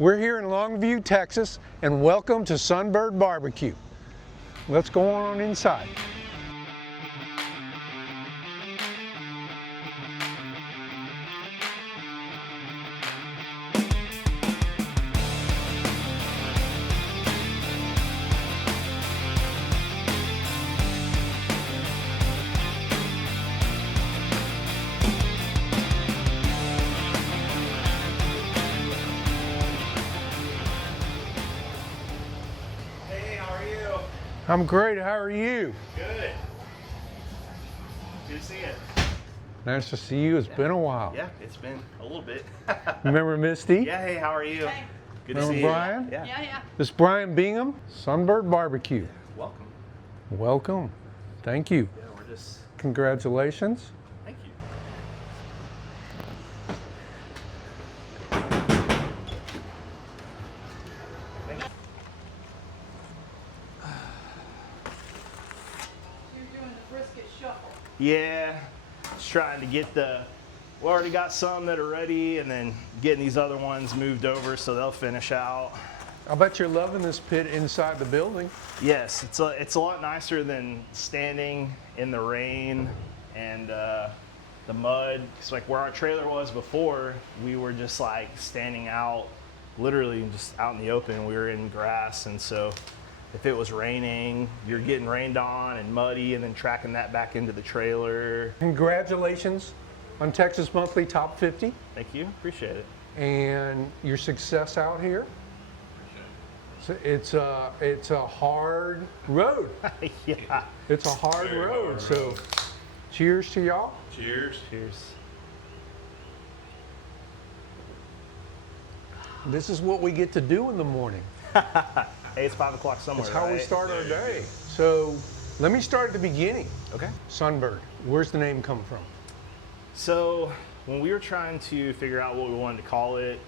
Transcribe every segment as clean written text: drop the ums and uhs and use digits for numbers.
We're here in Longview, Texas, and welcome to Sunbird Barbecue. Let's go on inside. I'm great, how are you? Good. Good to see you. Nice to see you, it's been a while. Yeah, it's been a little bit. Remember Misty? Yeah, hey, how are you? Hey. Good Remember to see Bryan? you. Yeah. This is Bryan Bingham, Sunbird Barbecue. Welcome. Welcome. Thank you. Yeah, we're just, Congratulations. thank you. You're doing the brisket shuffle. Yeah, just trying to get we already got some that are ready and then getting these other ones moved over so they'll finish out. I bet you're loving this pit inside the building. Yes, it's a lot nicer than standing in the rain and the mud. It's like where our trailer was before, we were just like standing out, literally just out in the open. We were in grass, and so if it was raining, you're getting rained on and muddy and then tracking that back into the trailer. Congratulations on Texas Monthly Top 50 Thank you, appreciate it. and your success out here. So it's a hard road. Yeah. It's a hard road. So cheers to y'all. Cheers. Cheers. This is what we get to do in the morning. Hey, it's 5 o'clock somewhere, That's how we right? start our day. So let me start at the beginning. Okay. Sunbird, where's the name come from? So when we were trying to figure out what we wanted to call it,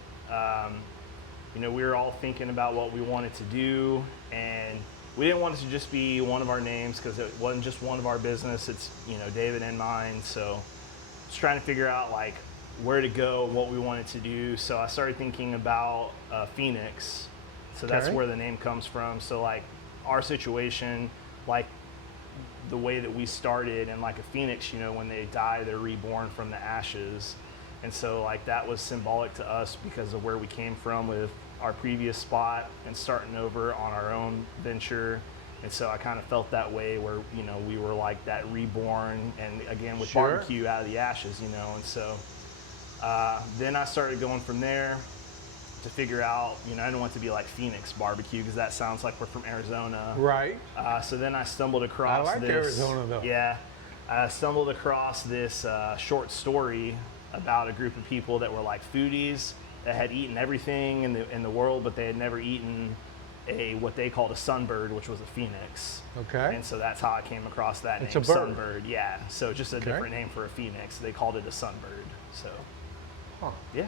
we were all thinking about what we wanted to do, and we didn't want it to just be one of our names because it wasn't just one of our business. It's David and mine. So just trying to figure out like where to go, what we wanted to do. So I started thinking about Phoenix. So that's Okay. where the name comes from. So like our situation, like the way that we started, and like a phoenix, when they die, they're reborn from the ashes. And so like that was symbolic to us because of where we came from with our previous spot and starting over on our own venture. And so I kind of felt that way where, we were like that reborn, and again with Sure. barbecue out of the ashes, and so then I started going from there to figure out, I didn't want it to be like Phoenix Barbecue because that sounds like we're from Arizona. Right. So then I stumbled across I like Arizona, though. Yeah, I stumbled across this short story about a group of people that were like foodies that had eaten everything in the world, but they had never eaten what they called a sunbird, which was a phoenix. Okay. And so that's how I came across that It's name, a bird. Sunbird. Yeah. So just a Okay. different name for a phoenix. They called it a sunbird. So Huh. yeah.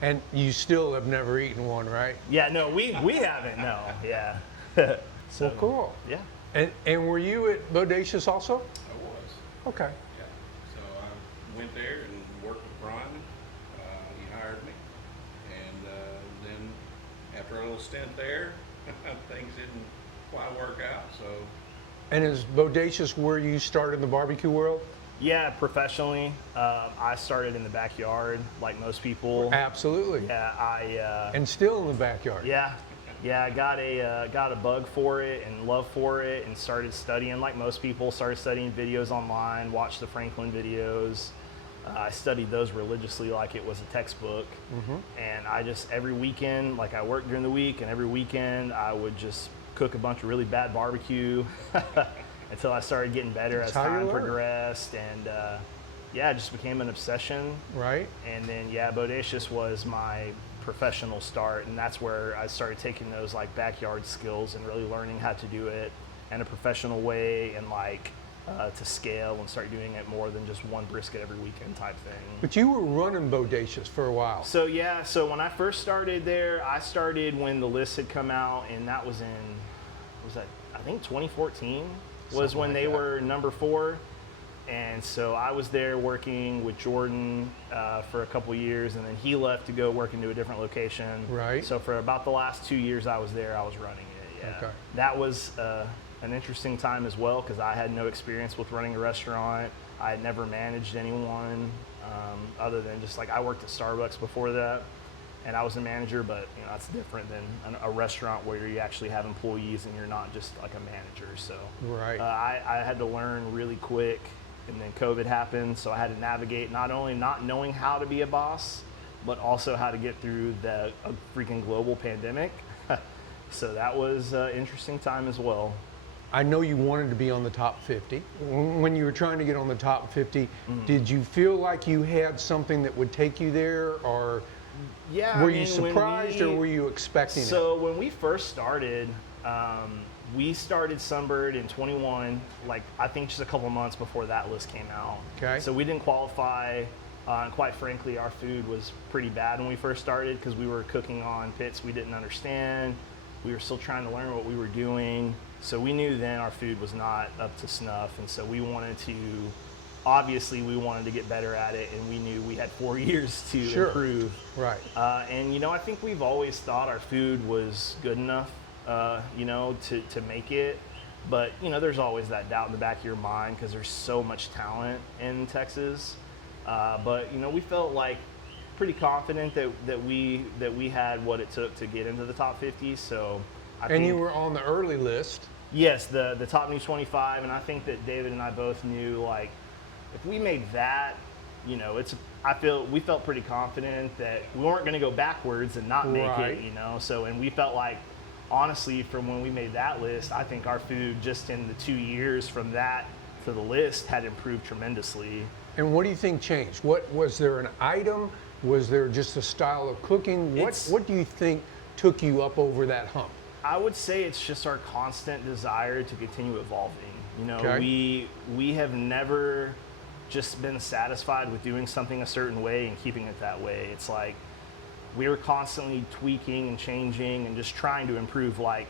And you still have never eaten one, right? Yeah, no, we haven't, no, yeah. So, Well, cool. Yeah. And were you at Bodacious also? I was. Okay. Yeah. So I went there and worked with Bryan. He hired me, and then after a little stint there, things didn't quite work out. So And is Bodacious where you started in the barbecue world? Yeah, professionally, I started in the backyard like most people. Absolutely. Yeah, And still in the backyard. yeah, I got a bug for it and love for it, and started studying like most people. Started studying videos online, watched the Franklin videos. I studied those religiously like it was a textbook. And I just every weekend, like I worked during the week, and every weekend I would just cook a bunch of really bad barbecue. Until I started getting better as That's how you time learn. progressed, and it just became an obsession. Right. And then Bodacious was my professional start, and that's where I started taking those like backyard skills and really learning how to do it in a professional way, and like to scale and start doing it more than just one brisket every weekend type thing. But you were running Bodacious for a while. So when I first started there, I started when the list had come out, and that was I think 2014 was Something when like they that. were number 4. And so I was there working with Jordan for a couple years, and then he left to go work into a different location. Right. So for about the last 2 years I was there, I was running it. Yeah. Okay. That was an interesting time as well, because I had no experience with running a restaurant. I had never managed anyone other than just like I worked at Starbucks before that, and I was a manager, but you know that's different than a restaurant where you actually have employees and you're not just like a manager. So Right. I had to learn really quick, and then COVID happened, so I had to navigate not only not knowing how to be a boss, but also how to get through a freaking global pandemic. So that was an interesting time as well. I know you wanted to be on the top 50. When you were trying to get on the top 50, did you feel like you had something that would take you there, or Yeah, were you surprised, or were you expecting it? So when we first started, we started Sunbird in 21, like I think just a couple months before that list came out. Okay. So we didn't qualify, and quite frankly, our food was pretty bad when we first started because we were cooking on pits we didn't understand. We were still trying to learn what we were doing. So we knew then our food was not up to snuff, and so we wanted to get better at it, and we knew we had 4 years to improve. Right. And you know, I think we've always thought our food was good enough, you know, to make it. But you know, there's always that doubt in the back of your mind because there's so much talent in Texas. But you know, we felt like pretty confident that we had what it took to get into the top 50. So I think you were on the early list. yes, the top new 25, and I think that David and I both knew like if we made that, you know, we felt pretty confident that we weren't going to go backwards and not make Right. it, you know. So and we felt like honestly from when we made that list, I think our food just in the 2 years from that to the list had improved tremendously. And what do you think changed? What was there an item? Was there just a style of cooking? What do you think took you up over that hump? I would say it's just our constant desire to continue evolving. You know, Okay. we have never just been satisfied with doing something a certain way and keeping it that way. It's like we were constantly tweaking and changing and just trying to improve. Like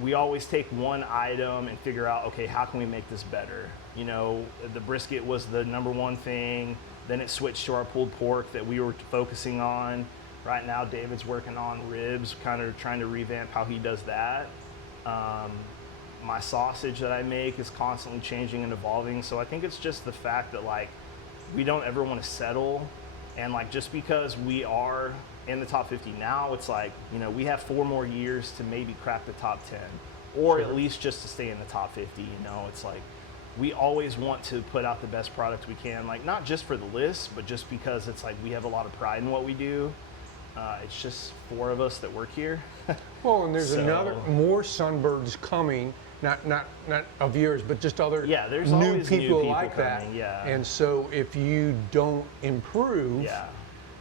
we always take one item and figure out, okay, how can we make this better? You know, the brisket was the number one thing. Then it switched to our pulled pork that we were focusing on. Right now, David's working on ribs, kind of trying to revamp how he does that. My sausage that I make is constantly changing and evolving. So I think it's just the fact that like we don't ever want to settle. And like just because we are in the top 50 now, it's like, you know, we have 4 more years to maybe crack the top 10 or at least just to stay in the top 50. You know, it's like we always want to put out the best product we can, like not just for the list, but just because it's like we have a lot of pride in what we do. It's just 4 of us that work here. Well, and there's So- more Sunbirds coming, not of yours, but just other there's new always new people people like that. coming, yeah. And so if you don't improve, Yeah.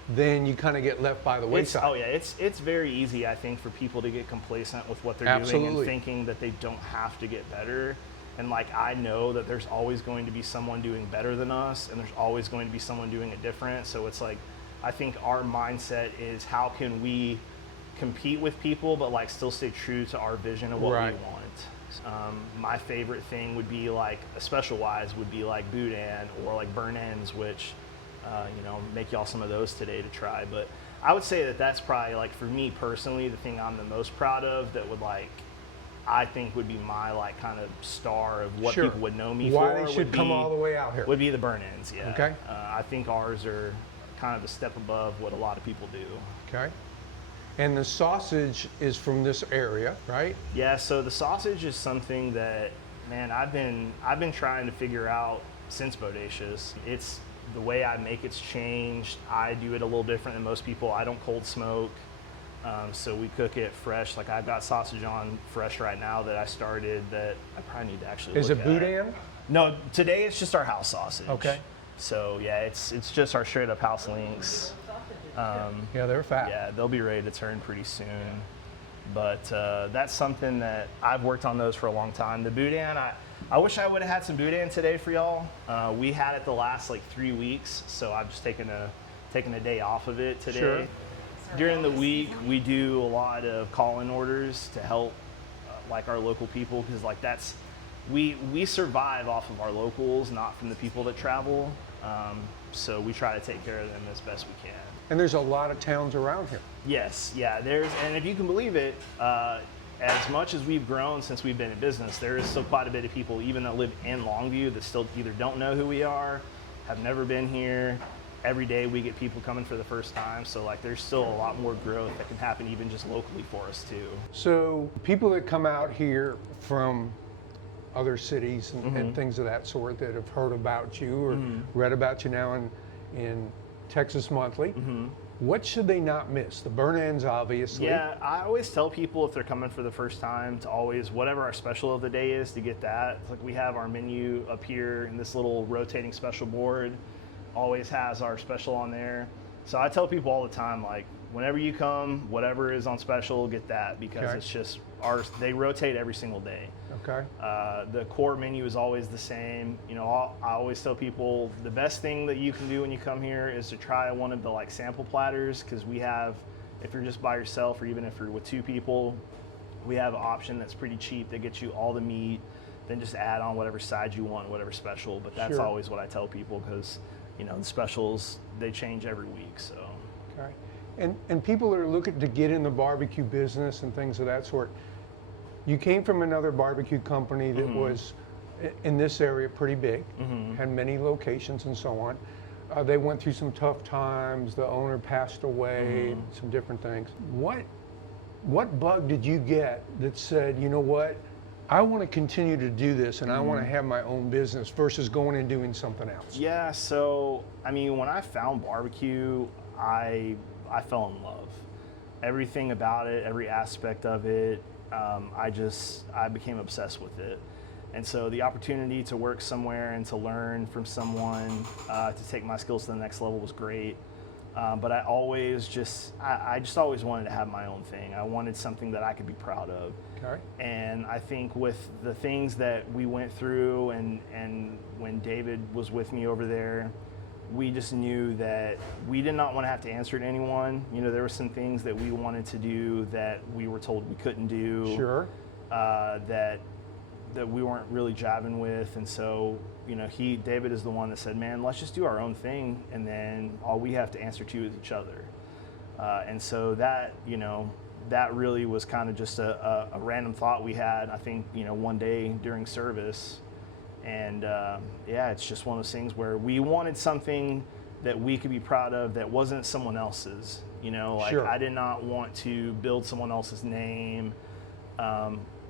then you kind of get left by the wayside. It's very easy, I think, for people to get complacent with what they're doing Absolutely. and thinking that they don't have to get better. And like I know that there's always going to be someone doing better than us, and there's always going to be someone doing it different. So it's like I think our mindset is how can we compete with people, but like still stay true to our vision of what Right. we want. My favorite thing would be like a special wise would be like boudin or like burn ends, which you know, make y'all some of those today to try. But I would say that that's probably like for me personally the thing I'm the most proud of that would like I think would be my like kind of star of what Sure. people would know me Why for. they should would come be- all the way out here. Would be the burn ends, yeah. Okay. I think ours are kind of a step above what a lot of people do. Okay. And the sausage is from this area, right? Yeah, so the sausage is something that, man, I've been trying to figure out since Bodacious. It's the way I make it's changed. I do it a little different than most people. I don't cold smoke, so we cook it fresh. Like I've got sausage on fresh right now that I started that I probably need to actually Is look it at. boudin? No, today it's just our house sausage. Okay. So yeah, it's just our straight up house links. Yeah, they're fat. Yeah, they'll be ready to turn pretty soon. But that's something that I've worked on those for a long time. The boudin, I wish I would have had some boudin today for y'all. We had it the last like 3 weeks, so I've just taken a day off of it today. Sure. During the week, we do a lot of call-in orders to help like our local people because like that's we survive off of our locals, not from the people that travel. So we try to take care of them as best we can. And there's a lot of towns around here. Yes, yeah, and if you can believe it, as much as we've grown since we've been in business, there is still quite a bit of people, even that live in Longview, that still either don't know who we are, have never been here. Every day we get people coming for the first time, so like there's still a lot more growth that can happen even just locally for us too. So people that come out here from other cities and things of that sort that have heard about you or read about you now in Texas Monthly, what should they not miss? The burn ends, obviously. Yeah, I always tell people if they're coming for the first time to always, whatever our special of the day is, to get that. It's like we have our menu up here in this little rotating special board, always has our special on there. So I tell people all the time, like, whenever you come, whatever is on special, get that, because it's just ours. They rotate every single day. Okay. The core menu is always the same. You know, I always tell people the best thing that you can do when you come here is to try one of the like sample platters, because we have, if you're just by yourself or even if you're with two people, we have an option that's pretty cheap that gets you all the meat, then just add on whatever side you want, whatever special. But that's always what I tell people, because you know the specials, they change every week. So. Okay. And people that are looking to get in the barbecue business and things of that sort, you came from another barbecue company that was in this area pretty big, had many locations and so on. They went through some tough times. The owner passed away, some different things. What bug did you get that said, you know what, I want to continue to do this and I want to have my own business versus going and doing something else? Yeah, so I mean, when I found barbecue, I fell in love. Everything about it, every aspect of it, I became obsessed with it. And so the opportunity to work somewhere and to learn from someone, to take my skills to the next level was great. But I just always wanted to have my own thing. I wanted something that I could be proud of. Okay. And I think with the things that we went through and when David was with me over there, we just knew that we did not want to have to answer to anyone. You know, there were some things that we wanted to do that we were told we couldn't do. Sure. That we weren't really jiving with, and so you know, David is the one that said, "Man, let's just do our own thing, and then all we have to answer to is each other." And so that, you know, that really was kind of just a random thought we had. I think, you know, one day during service. And yeah, it's just one of those things where we wanted something that we could be proud of that wasn't someone else's. You know, like I did not want to build someone else's name.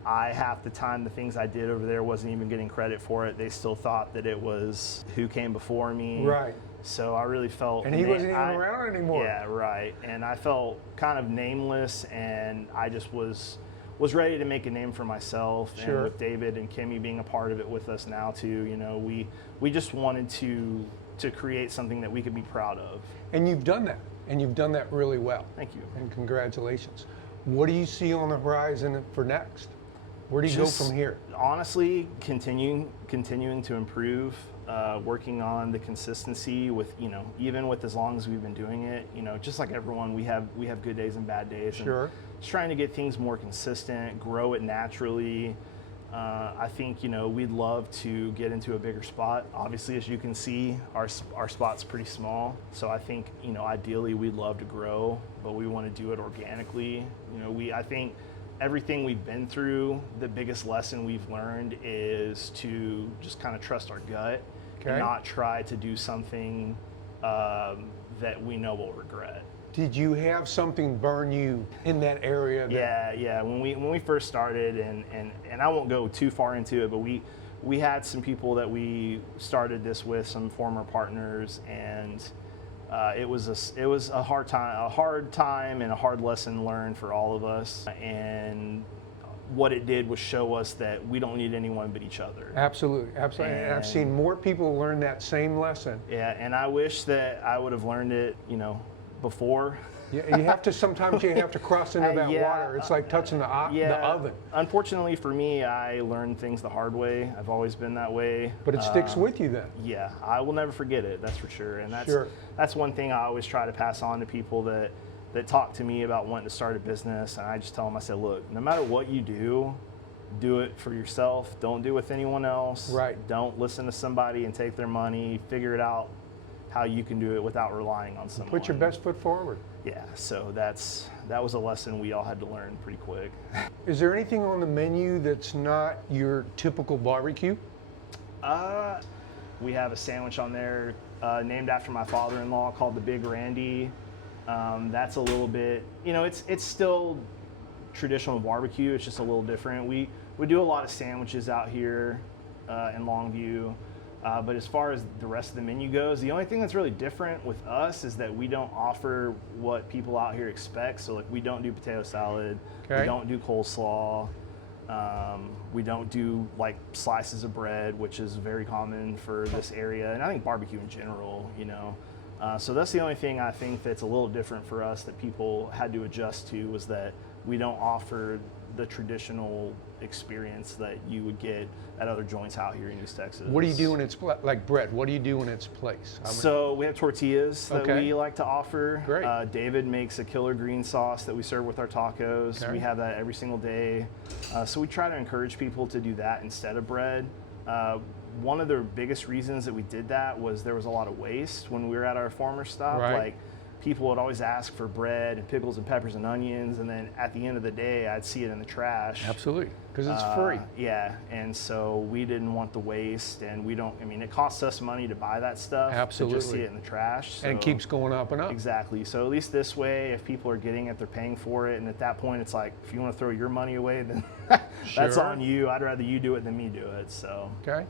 Half the time the things I did over there wasn't even getting credit for it. They still thought that it was who came before me. Right. So I really felt... And he wasn't even around anymore. Yeah, right. And I felt kind of nameless, and I just was ready to make a name for myself. And with David and Kimmy being a part of it with us now too, you know, we just wanted to create something that we could be proud of. And you've done that, and you've done that really well. Thank you. And congratulations. What do you see on the horizon for next? Where do you go from here? Honestly, continuing to improve, working on the consistency with, you know, even with as long as we've been doing it, you know, just like everyone, we have good days and bad days. Sure. And just trying to get things more consistent, grow it naturally. I think, you know, we'd love to get into a bigger spot. Obviously, as you can see, our spot's pretty small. So I think, you know, ideally we'd love to grow, but we want to do it organically. You know, I think everything we've been through, the biggest lesson we've learned is to just kind of trust our gut and not try to do something that we know we'll regret. Did you have something burn you in that area? Yeah. When we first started, and I won't go too far into it, but we had some people that we started this with, some former partners, and it was a hard time and a hard lesson learned for all of us. And what it did was show us that we don't need anyone but each other. Absolutely. And I've seen more people learn that same lesson. Yeah, and I wish that I would have learned it, you know, before. Yeah, sometimes you have to cross into that water. It's like touching the oven. Unfortunately for me, I learned things the hard way. I've always been that way. But it sticks with you then. Yeah, I will never forget it, that's for sure. And that's one thing I always try to pass on to people that talk to me about wanting to start a business. And I just tell them, I said, look, no matter what you do, do it for yourself. Don't do it with anyone else. Right. Don't listen to somebody and take their money. Figure it out how you can do it without relying on someone. Put your best foot forward. Yeah, so that was a lesson we all had to learn pretty quick. Is there anything on the menu that's not your typical barbecue? We have a sandwich on there named after my father-in-law called the Big Randy. That's a little bit, it's still traditional barbecue. It's just a little different. We do a lot of sandwiches out here in Longview. But as far as the rest of the menu goes, the only thing that's really different with us is that we don't offer what people out here expect. So like we don't do potato salad, Okay. we don't do coleslaw, we don't do like slices of bread, which is very common for this area, and I think barbecue in general, So that's the only thing I think that's a little different for us that people had to adjust to, was that we don't offer the traditional experience that you would get at other joints out here in East Texas. What do you do in its like bread? What do you do in its place? So we have tortillas that Okay. we like to offer. Great. David makes a killer green sauce that we serve with our tacos. Okay. We have that every single day. So we try to encourage people to do that instead of bread. One of the biggest reasons that we did that was there was a lot of waste when we were at our farmer stop. Right. Like people would always ask for bread and pickles and peppers and onions, and then at the end of the day, I'd see it in the trash. Absolutely, because it's free. Yeah, and so we didn't want the waste, and it costs us money to buy that stuff. To just Absolutely. see it in the trash. And it so- keeps going up and up. Exactly. So at least this way, if people are getting it, they're paying for it, and at that point, it's like, if you want to throw your money away, then that's Sure. on you. I'd rather you do it than me do it. So. Okay.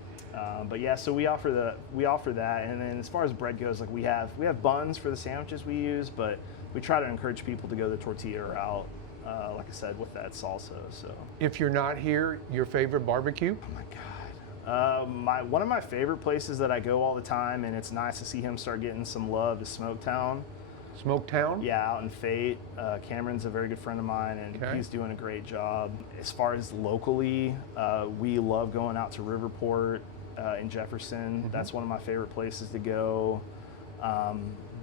But yeah, so we offer that, and then as far as bread goes, like we have buns for the sandwiches we use, but we try to encourage people to go the tortilla route, like I said, with that salsa. So. If you're not here, your favorite barbecue? Oh my God. One of my favorite places that I go all the time, and it's nice to see him start getting some love, is Smoketown. Smoketown? Yeah, out in Fate. Cameron's a very good friend of mine, and Okay. he's doing a great job. As far as locally, we love going out to Riverport in Jefferson. Mm-hmm. That's one of my favorite places to go.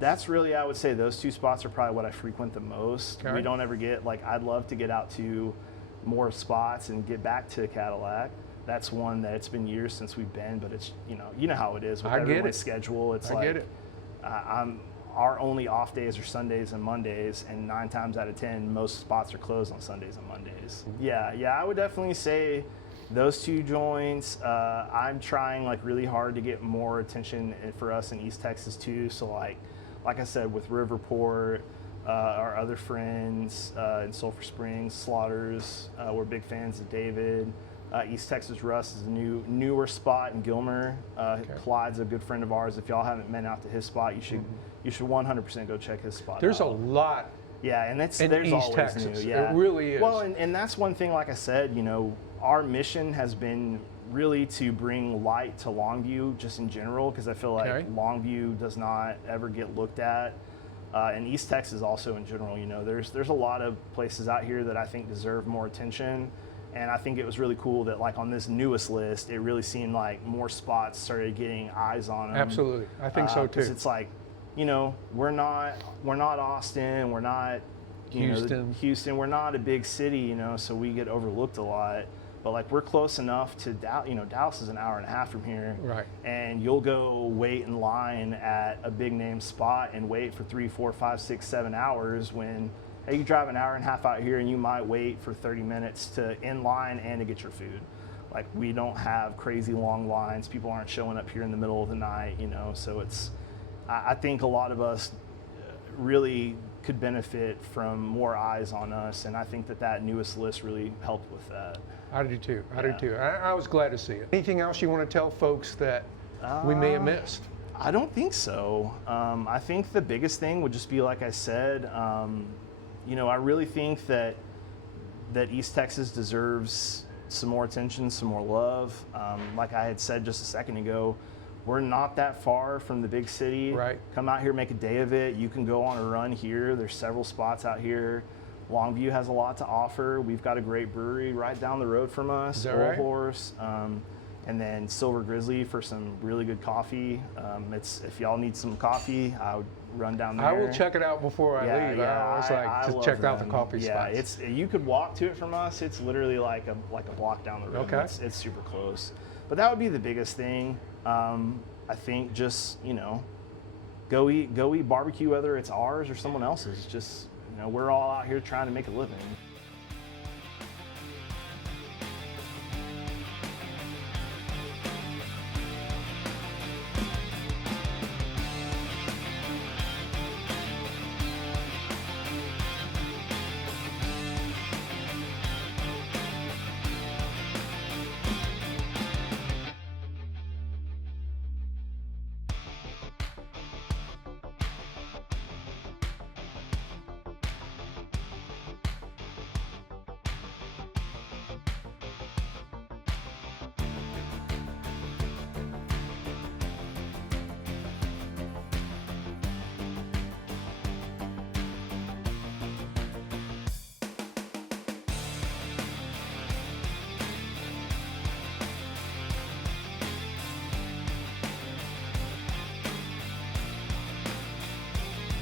That's really, I would say, those two spots are probably what I frequent the most. Okay. We don't ever get, I'd love to get out to more spots and get back to Cadillac. That's one that it's been years since we've been, but it's, you know how it is with I get everyone's it. schedule. It's I like, get it. our only off days are Sundays and Mondays, and 9 times out of 10, most spots are closed on Sundays and Mondays. Yeah, I would definitely say those two joints. I'm trying really hard to get more attention for us in East Texas too. So like I said, with Riverport, our other friends in Sulphur Springs, Slaughters, we're big fans of David. East Texas Russ is a newer spot in Gilmer. Clyde's a good friend of ours. If y'all haven't been out to his spot, you should 100% go check his spot There's out. a lot. Yeah, and there's East always Texas. new. Yeah, It really is. Well, and that's one thing. Like I said, our mission has been really to bring light to Longview, just in general, because I feel like Okay. Longview does not ever get looked at, and East Texas also in general. There's a lot of places out here that I think deserve more attention, and I think it was really cool that on this newest list, it really seemed like more spots started getting eyes on them. Absolutely. I think so too. Because it's we're not Austin, we're not Houston, we're not a big city, so we get overlooked a lot. But we're close enough to Dallas is an hour and a half from here. Right. And you'll go wait in line at a big name spot and wait for 3, 4, 5, 6, 7 hours when, hey, you drive an hour and a half out here and you might wait for 30 minutes to in line and to get your food. We don't have crazy long lines. People aren't showing up here in the middle of the night, so I think a lot of us really could benefit from more eyes on us, and I think that newest list really helped with that. I do too. I Yeah. do too. I was glad to see it. Anything else you want to tell folks that we may have missed? I don't think so. I think the biggest thing would just be, like I said, I really think that East Texas deserves some more attention, some more love. Like I had said just a second ago, we're not that far from the big city. Right. Come out here, make a day of it. You can go on a run here. There's several spots out here. Longview has a lot to offer. We've got a great brewery right down the road from us, Is that Old right? Horse. And then Silver Grizzly for some really good coffee. If y'all need some coffee, I would run down there. I will check it out before I leave. I always like to love check out the them. coffee Yeah, spots. you could walk to it from us. It's literally like a block down the road. Okay. It's super close. But that would be the biggest thing. I think just, go eat barbecue, whether it's ours or someone else's. Just, we're all out here trying to make a living.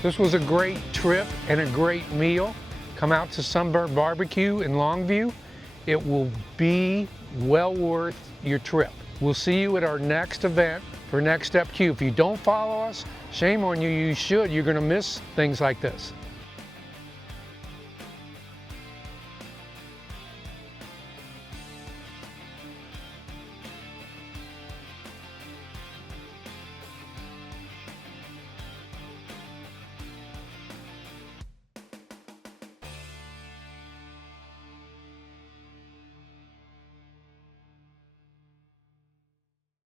This was a great trip and a great meal. Come out to Sunbird Barbecue in Longview. It will be well worth your trip. We'll see you at our next event for Next Step Q. If you don't follow us, shame on you, you should. You're gonna miss things like this.